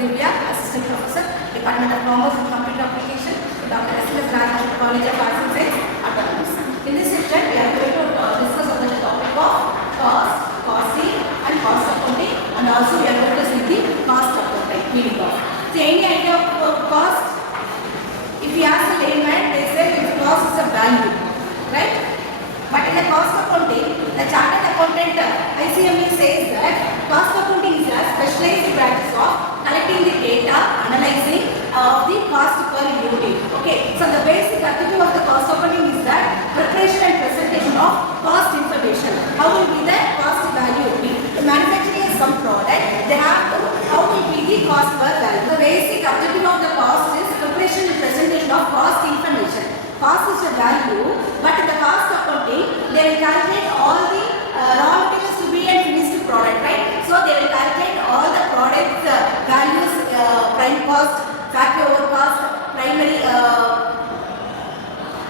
Divya, Assistant Professor, Department of Commerce and Computer Application, Dr. SNS College of Arts and Science, Autonomous. In this section, we are going to discuss on the topic of cost, costing, and cost accounting, and also we are going to see the cost accounting, meaning of. So, any idea of cost? If you ask the layman, they say its cost is a value, right? But in the cost accounting, the chartered accountant ICME says that cost accounting is a specialized practice of collecting the data, analyzing the cost per unit. Okay, so the basic objective of the cost accounting is that preparation and presentation of cost information. How will be the cost value be? The manufacturing some product, they have to, how will be the cost per value? The basic objective of the cost is preparation and presentation of cost information. Cost is a value, but in the cost accounting, they will calculate all the raw materials to be and finished product, right? So they will calculate all the products values, prime cost, factory over cost, primary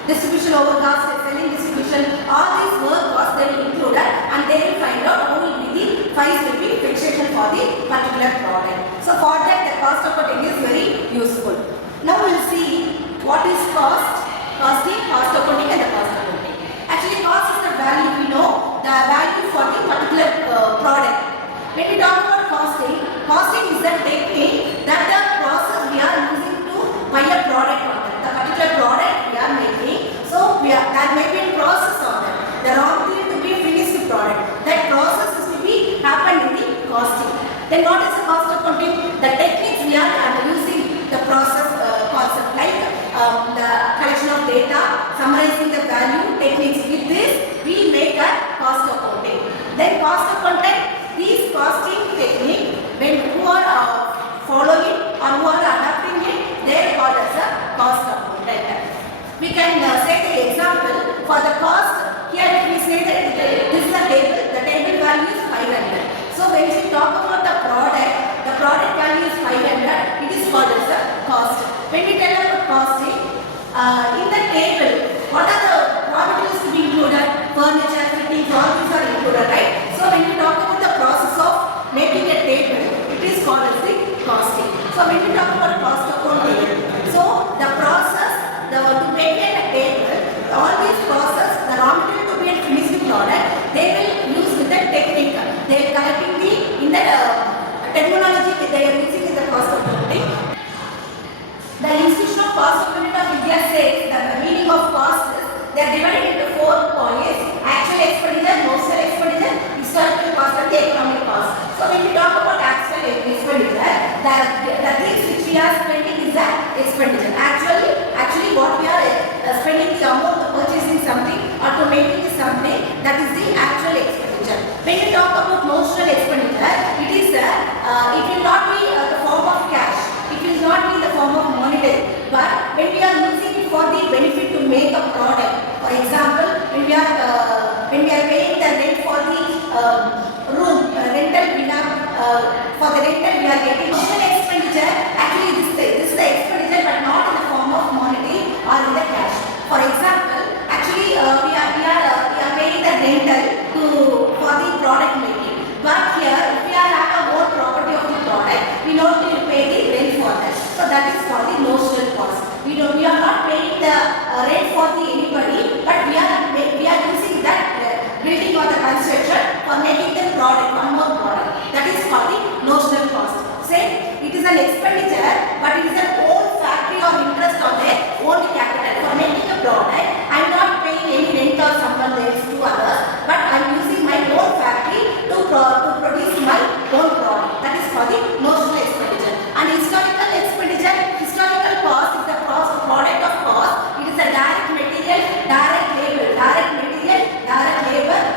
distribution over cost, selling distribution, all these work costs they will include and they will find out how will be the price will be fixation for the particular product. So for that the cost accounting is very useful. Now we will see what is cost. Costing, cost accounting and the cost accounting. Actually cost is the value, we know the value for the particular product. When we talk about costing, costing is the technique that the process we are using to buy a product on that. The particular product we are making, so that may be a process on that. The raw material to be finished product. That process is to be happen in the costing. Then what is the cost accounting? The techniques we are using the process concept like the collection of data, summarizing the value, techniques. With this, we make a cost accounting. Then cost accounting, these costing technique, when who are following or who are adapting it, they are called as a cost accountant. We can say the example for the cost. Here if we say that this is a table, the table value is 500. So when we talk about the product value is 500, it is called as a cost. When we tell about costing, in the table, what are the raw materials to be included? Furniture, fittings, all these are included, right? So when we talk about the process of making a table, it is called as the costing. So when we talk about cost accounting, so the process, to make a table, all these process, the raw material to be a finished product, they will use with the technique. They are collecting in the terminology they are using in the cost accounting. The Institution of Cost Accounting of India says that the meaning of cost is they are divided into 4 points: actual expenditure, notional expenditure, historical cost, and the economic cost. So when we talk about actual expenditure, the things which we are spending is the expenditure. Actually what we are spending the amount of purchasing something or to making something, that is the actual expenditure. When we talk about notional expenditure, it will not be the form of cash. It will not be in the form of monetary, but when we are using it for the benefit to make a product. For example, when we are paying the rent for the room rental, we have for the rental we are getting notional expenditure. Actually, this is the expenditure, but not in the form of monetary or in the cash. For example, actually we are paying the rental for the product making. But here, if we are having a more property of the product, we don't need to pay the rent for that. So that is for the notional cost. We are not paying the rent for the anybody, but we are using that building or the construction for making the product, one more product. That is for the notional cost. Say it is an expenditure, but it is an own factory or interest on their own capital. For making a product, I am not paying any rent or someone else to others, but I am using my own factory to produce my own product. That is for the notional expenditure. And historical expenditure, historical cost is the product of cost. It is a direct material, direct labor,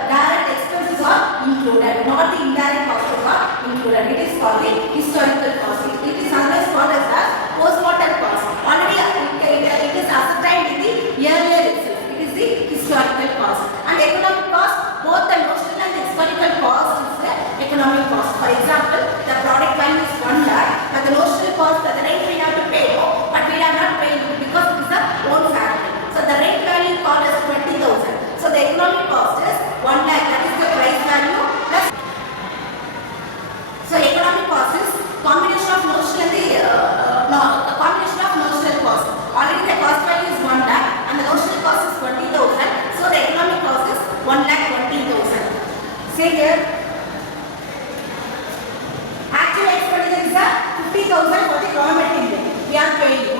direct expenses are included, not the indirect costs are included. It is called the historical cost. It is sometimes called as the post-mortem cost. Already it is ascertained in the earlier itself. It is the historical cost. And economic cost, both the notional and the historical cost is the economic cost. For example, the product value is paying.